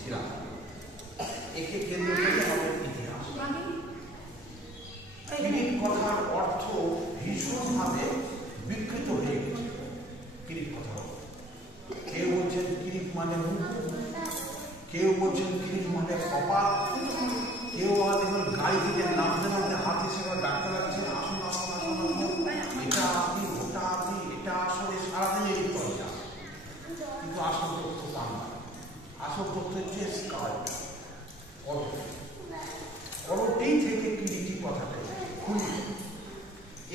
শিলা একে কেন্দ্র করে আমাদের ইতিহাস। কিরিট কথার অর্থ ভীষণভাবে বিকৃত হয়ে গেছে। কিরিট কথা কেউ বলছেন কিরিট মানে মুখ, কেউ বলছেন কিরিট মানে কপাল, কেউ আবার গাড়ি থেকে নামতে নামতে হাত হিসেবে ডাকতে লাগছে আসুন আসুন আসুন আসুন, এটা আপনি ওটা আপনি, এটা আসলে সারাদিন এই চর্চা। কিন্তু আসল তথ্য তা না। আসল তথ্য হচ্ছে স্কাল্প, করটেই থেকে কিরিটি কথাটা খুলি।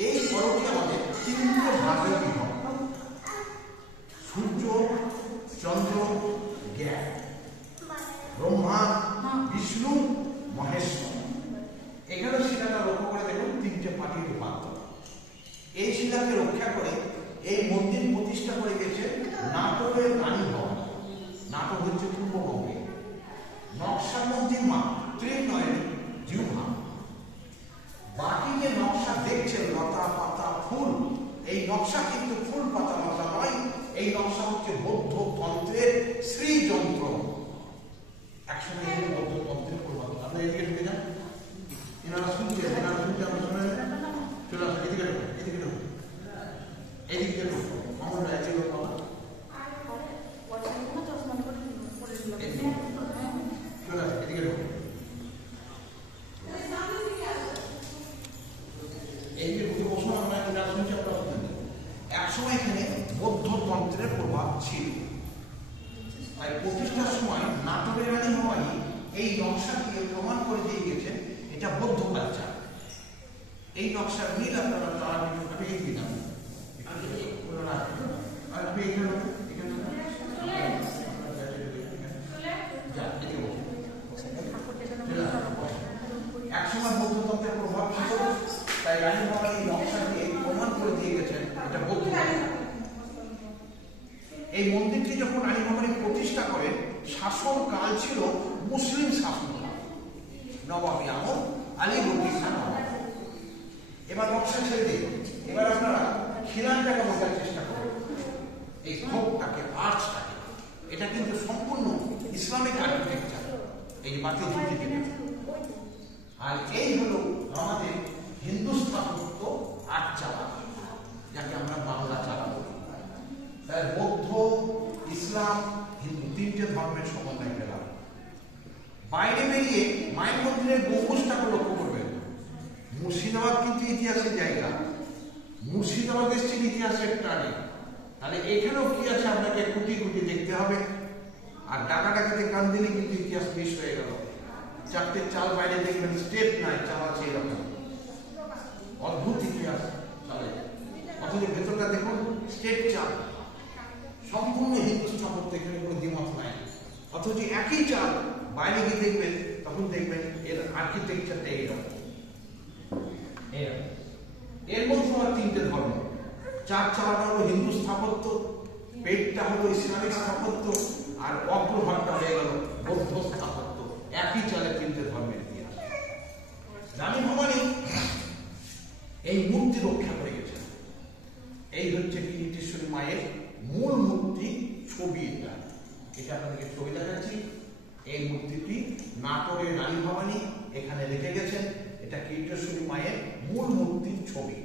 এই করটি আমাদের তিনটে ভাগে বিভক্ত: সূর্য, চন্দ্র, জ্ঞান, ব্রহ্মা, বিষ্ণু, মহেশ্বর। এখানে শিলাটা লক্ষ্য করে দেখুন তিনটে পার্টি রূপান্তর। এই শিলাকে রক্ষা করে এই মন্দির প্রতিষ্ঠা করে গেছে নাটকের রানী ভবন। নাটক হচ্ছে পূর্ববঙ্গে। নকশার মন্দির মা ত্রিনয়নী জিহ্বা। বাকি যে নকশা দেখছেন লতা পাতা ফুল, এই নকশা কিন্তু ফুল পাতা লতা নয়, এই নকশা হচ্ছে বৌদ্ধ তন্ত্রের শ্রীযন্ত্র। একসঙ্গে বৌদ্ধ তন্ত্রের প্রভাব। আপনি এদিকে ঢুকে যান, এনারা শুনছেন, এনারা শুনছে, আমরা শুনে চলে আসুন। এদিকে ঢুকুন, এদিকে ঢুকুন, এদিকে ঢুকুন। আমরা এদিকে ঢুকবো না, চলে আসুন, এদিকে ঢুকুন। একসময় এখানে বৌদ্ধ তন্ত্রের প্রভাব ছিল। তাই প্রতিষ্ঠার সময় নাটোরের রানী ভবানী এই নকশা দিয়ে প্রমাণ করে দিয়ে গেছেন এটা বৌদ্ধ কালচার। এই নকশার মিল আপনারা তারা পেয়ে দিলাম। একসময় বৌদ্ধ তন্ত্রের প্রভাব ছিল, তাই রানী ভবানী নকশা দিয়ে প্রমাণ করে দিয়ে গেছেন এটা বৌদ্ধ কালচার। এই মন্দিরটি যখন রানী ভবানী প্রতিষ্ঠা করেন, শাসনকাল ছিল মুসলিম শাসনকাল, নবাবী আমল, আলীবর্দী খান। এবার নকশা ছেড়ে দিন, এবার আপনারা খিলানটাকে বোঝার চেষ্টা করুন। এই স্তূপটাকে, আর্চটাকে, এটা কিন্তু সম্পূর্ণ ইসলামিক আর্কিটেকচার। এই বাকি দুটি দিকে, আর এই হলো আমাদের হিন্দু স্থাপত্য আর্ট চালা, যাকে আমরা বাংলা চালা বলি। তাই বৌদ্ধ, ইসলাম, হিন্দু তিনটে ধর্মের সমন্বয় পেলাম। বাইরে বেরিয়ে মায়ের মন্দিরের গম্বুজটাকে লক্ষ্য করবেন। মুর্শিদাবাদ কিন্তু ইতিহাসের জায়গা, মুর্শিদাবাদ এসছেন ইতিহাসের টানে। তাহলে এখানেও কি আছে আপনাকে কুটি কুটি দেখতে হবে। আর ডাকাডাকিতে কান দিলে কিন্তু ইতিহাস মিস হয়ে গেল। চারটে চাল বাইরে দেখবেন, স্টেপ নাই, চাল আছে এরকম অদ্ভুত ইতিহাস চলে। অথচ ভেতরটা দেখুন স্টেপ চাল, সম্পূর্ণ হিন্দু স্থাপত্য, এখানে কোনো দ্বিমত নাই। অথচ একই চাল বাইরে গিয়ে দেখবেন, তখন দেখবেন এর আর্কিটেকচারটা এইরকম। এর মধ্যে আবার তিনটে ধর্ম, চার চালাটা হলো হিন্দু স্থাপত্য, পেটটা হলো ইসলামিক স্থাপত্য, আর অগ্রভাগটা হয়ে গেল বৌদ্ধ স্থাপত্য। একই চালে তিনটে ধর্মের ইতিহাস। রানী ভবানী এই মূর্তি রক্ষা করে গেছেন। এই হচ্ছে কিরিটেশ্বরী মায়ের মূল মূর্তি ছবি। এটা আপনাদেরকে ছবি দেখাচ্ছি। এই মূর্তিটি নাটোরের রানী ভবানী এখানে রেখে গেছেন। এটা কিরিটেশ্বরী মায়ের মূল মূর্তির ছবি।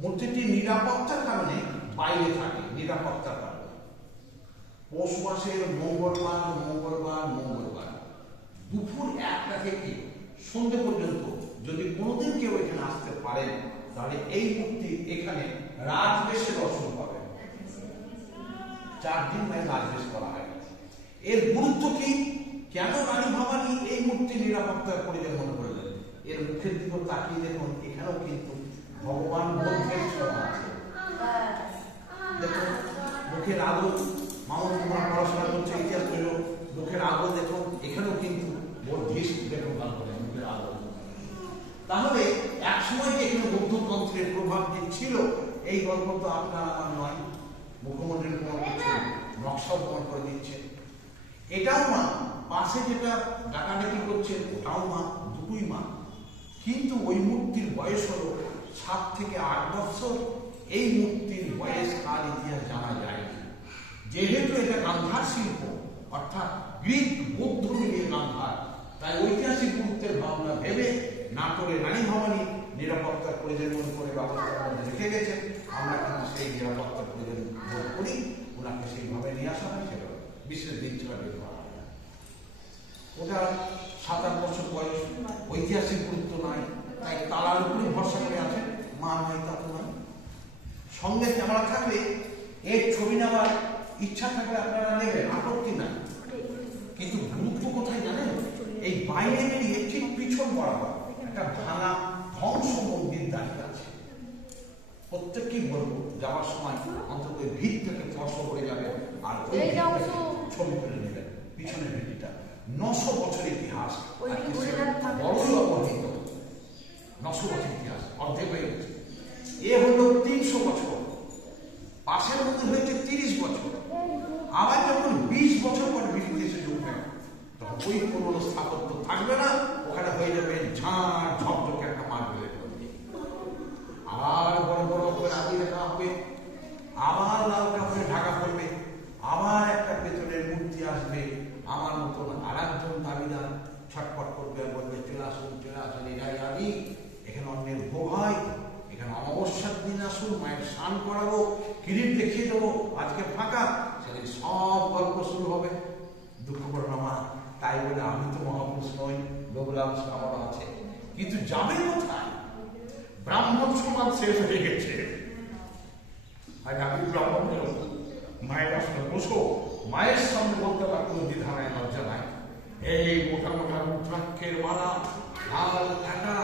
মূর্তিটি নিরাপত্তার কারণে বাইরে থাকে, নিরাপত্তার কারণে। পৌষ মাসের মঙ্গলবার দুপুর 1টা থেকে সন্ধ্যে পর্যন্ত যদি কোনোদিন কেউ এখানে আসতে পারেন, তাহলে এই মূর্তি এখানে রাজবেশে দর্শন পাবেন। 4 দিন রাজবেশ করা হয়। এর গুরুত্ব কি? কেন রানী ভবানী এই মূর্তি নিরাপত্তার পরিবেশ মনে করলেন? এর মুখের দিকে তাকিয়ে দেখুন, এখানেও কিন্তু ভগবান বুদ্ধের ছোঁয়া আছে। দেখুন মুখের আলো, মামুন কুমার পড়াশোনা করছে, ইতিহাস পেল, মুখের আলো দেখুন, এখানেও কিন্তু বুদ্ধিস্ট দেখুন মুখের আলো। তাহলে একসময় যে এখানে বৌদ্ধ তন্ত্রের প্রভাব যে ছিল, এই গল্প তো আপনার আমার নয়, মুখ্যমন্ত্রীর কোনো কিছু নকশাও প্রমাণ করে দিচ্ছে। এটাও মা, পাশে যেটা ডাকাডাকি করছে ওটাও মা, দুটোই মা। কিন্তু ওই মূর্তির বয়স হলো 7 থেকে 8 বছর। এই মূর্তির বয়স আর ইতিহাস জানা যায়নি। যেহেতু এটা গান্ধার শিল্প, অর্থাৎ গ্রিক বৌদ্ধ মিলিয়ে গান্ধার। তাই ঐতিহাসিক গুরুত্বের ভাবনা ভেবে নাটোরে রানী ভবানী নিরাপত্তার প্রয়োজন মনে করে ব্যবস্থার মধ্যে রেখে গেছেন। আমরা কিন্তু সেই নিরাপত্তার প্রয়োজন বোধ করি, ওনাকে সেইভাবে নিয়ে আসা হয়। সেটা বিশেষ দিন ছাড়া বের করা হয় না। ওটা 7-8 বছর বয়স, ঐতিহাসিক গুরুত্ব নাই, তাই তালার উপরে ভরসা করে আছে। মা নয় তা তো নয়। সঙ্গে ক্যামেরা থাকলে এর ছবি নেওয়ার ইচ্ছা থাকলে আপনারা নেবেন, আপত্তি নাই। কিন্তু গুরুত্ব কোথায় জানেন? এই বাইরে বেরিয়ে ঠিক পিছন বরাবর একটা ভাঙা ধ্বংস মন্দির দাঁড়িয়ে আছে। প্রত্যেককেই বলবো যাওয়ার সময় অন্তত ওই ভিত থেকে স্পর্শ করে যাবেন আর ওই ছবি তুলে নেবেন। পিছনের ভিটিটা 900 বছর ইতিহাস, বড়ই অবহিত। 900 বছর ইতিহাস অর্ধেক হয়ে গেছে। এ হলো 300 বছর, পাশের মধ্যে হয়েছে 30 বছর। আবার যখন 20 বছর পর ভিটিতে এসে ঢুকবেন, তখন ওই পুরোনো স্থাপত্য থাকবে না, ওখানে হয়ে যাবে ঝাড় ঝকঝকে একটা মার্বেলের। আবার বড় বড় করে আদি লেখা হবে, আবার লাল কাপড়ে ঢাকা পড়বে, আবার একটা পেছনের মূর্তি আসবে। আমার মতন আর একজন দাবিদার ছটপট করবে আর বলবে, চলে আসুন এরাই আদি, এখানে অন্যের ভোগ হয়, এখানে অমাবস্যার দিন আসুন, মায়ের স্নান করাবো, কিরিট দেখিয়ে দেবো, আজকে ফাঁকা। সেদিন সব গল্প শুরু হবে। দুঃখ করো না মা, তাই বলে আমি তো মহাপুরুষ নই, লোকলাভ আমারও আছে। কিন্তু যাবে কোথায়? ব্রাহ্মণ সমাজ শেষ হয়ে গেছে। আমি ব্রাহ্মণ মায়ের আসলে বসো, মায়ের সামনে বলতে পার কোনো দ্বিধা নাই, লজ্জা নাই। এই মোটা মোটা রুদ্রাক্ষের মালা, লাল কাটা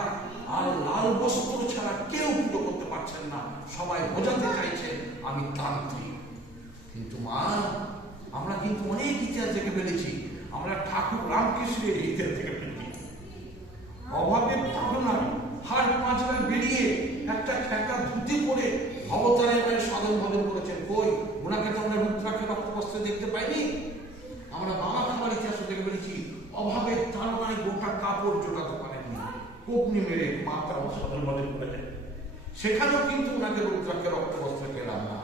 আর লাল বস্ত্র ছাড়া কেউ পুজো করতে পারছেন না। সবাই বোঝাতে চাইছেন আমি তান্ত্রিক। কিন্তু মা, আমরা কিন্তু অনেক ইতিহাস থেকে পেরেছি, আমরা ঠাকুর রামকৃষ্ণের ইতিহাস থেকে পেয়েছি। অভাবের ভাবনায় হাড় পাঁচড়া বেরিয়ে একটা ঠেকা ধুতি পরে ভবতারের মায়ের সাধন ভজন করেছেন। কই, ওনাকে তো আমরা রুদ্রাক্ষের রক্তবস্ত্রে দেখতে পাইনি। আমরা বাবা খাবার ইতিহাস থেকে পেরেছি, অভাবের তাড়নায় গোটা কাপড় জোটাতে পারেননি, কোপনি মেরে মাতা সাধন ভজন করেছেন। সেখানেও কিন্তু ওনাকে রুদ্রাক্ষের রক্তবস্ত্র পেলাম না।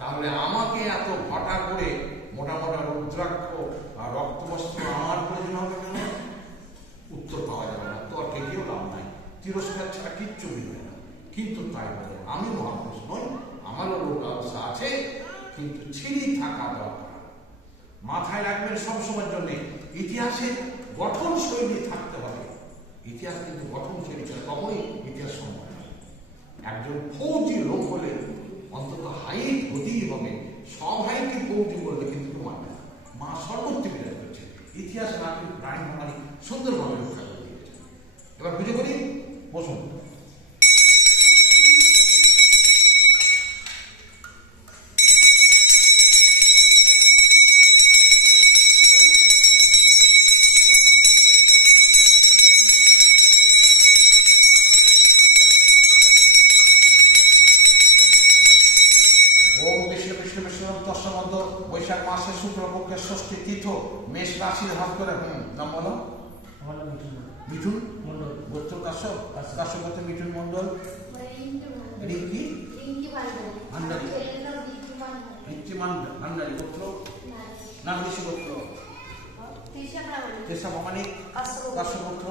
তাহলে আমাকে এত ঘটা করে মোটা মোটা রুদ্রাক্ষ আর রক্তবস্ত্র আমার প্রয়োজন হবে কেন? উত্তর পাওয়া যাবে না, তর্কে গিয়েও লাভ নাই, তিরস্কার ছাড়া কিচ্ছু মিলবে না। কিন্তু তাই বলে আমি মহাপুরুষ নই, আমারও লোক ব্যবস্থা আছে, কিন্তু ছিলি থাকা দরকার। মাথায় রাখবেন সবসময়ের জন্য, ইতিহাসের গঠন শৈলী থাকতে হবে। ইতিহাস কিন্তু গঠন শৈলী ছাড়া কখনই ইতিহাস সম্ভব নয়। একজন ফৌজি লোক হলে অন্তত হাইট হতেই হবে। সব হাইটকে ফৌজি বললে কিন্তু কেউ মানবে না। মা সর্বত্র বিরাজ করছে, ইতিহাস নাটক রানী ভবানী সুন্দরভাবে রক্ষা করে দিয়েছে। এবার বুঝে করি, বসুন। বৈশাখ মাসের শুক্লপক্ষের ষষ্ঠী তীর্থ মেষ রাশির হাত করে। নাম বলো। মিঠুন মন্ডল, গোত্র কাশ্যপ, কাশ্যপ গোত্র মিঠুন মন্ডল, রিঙ্কি ভান্ডারী, রিঙ্কি ভান্ডারী গোত্র, নাম ঋষি গোত্র, তেসা ভবানী কাশ্যপ গোত্র।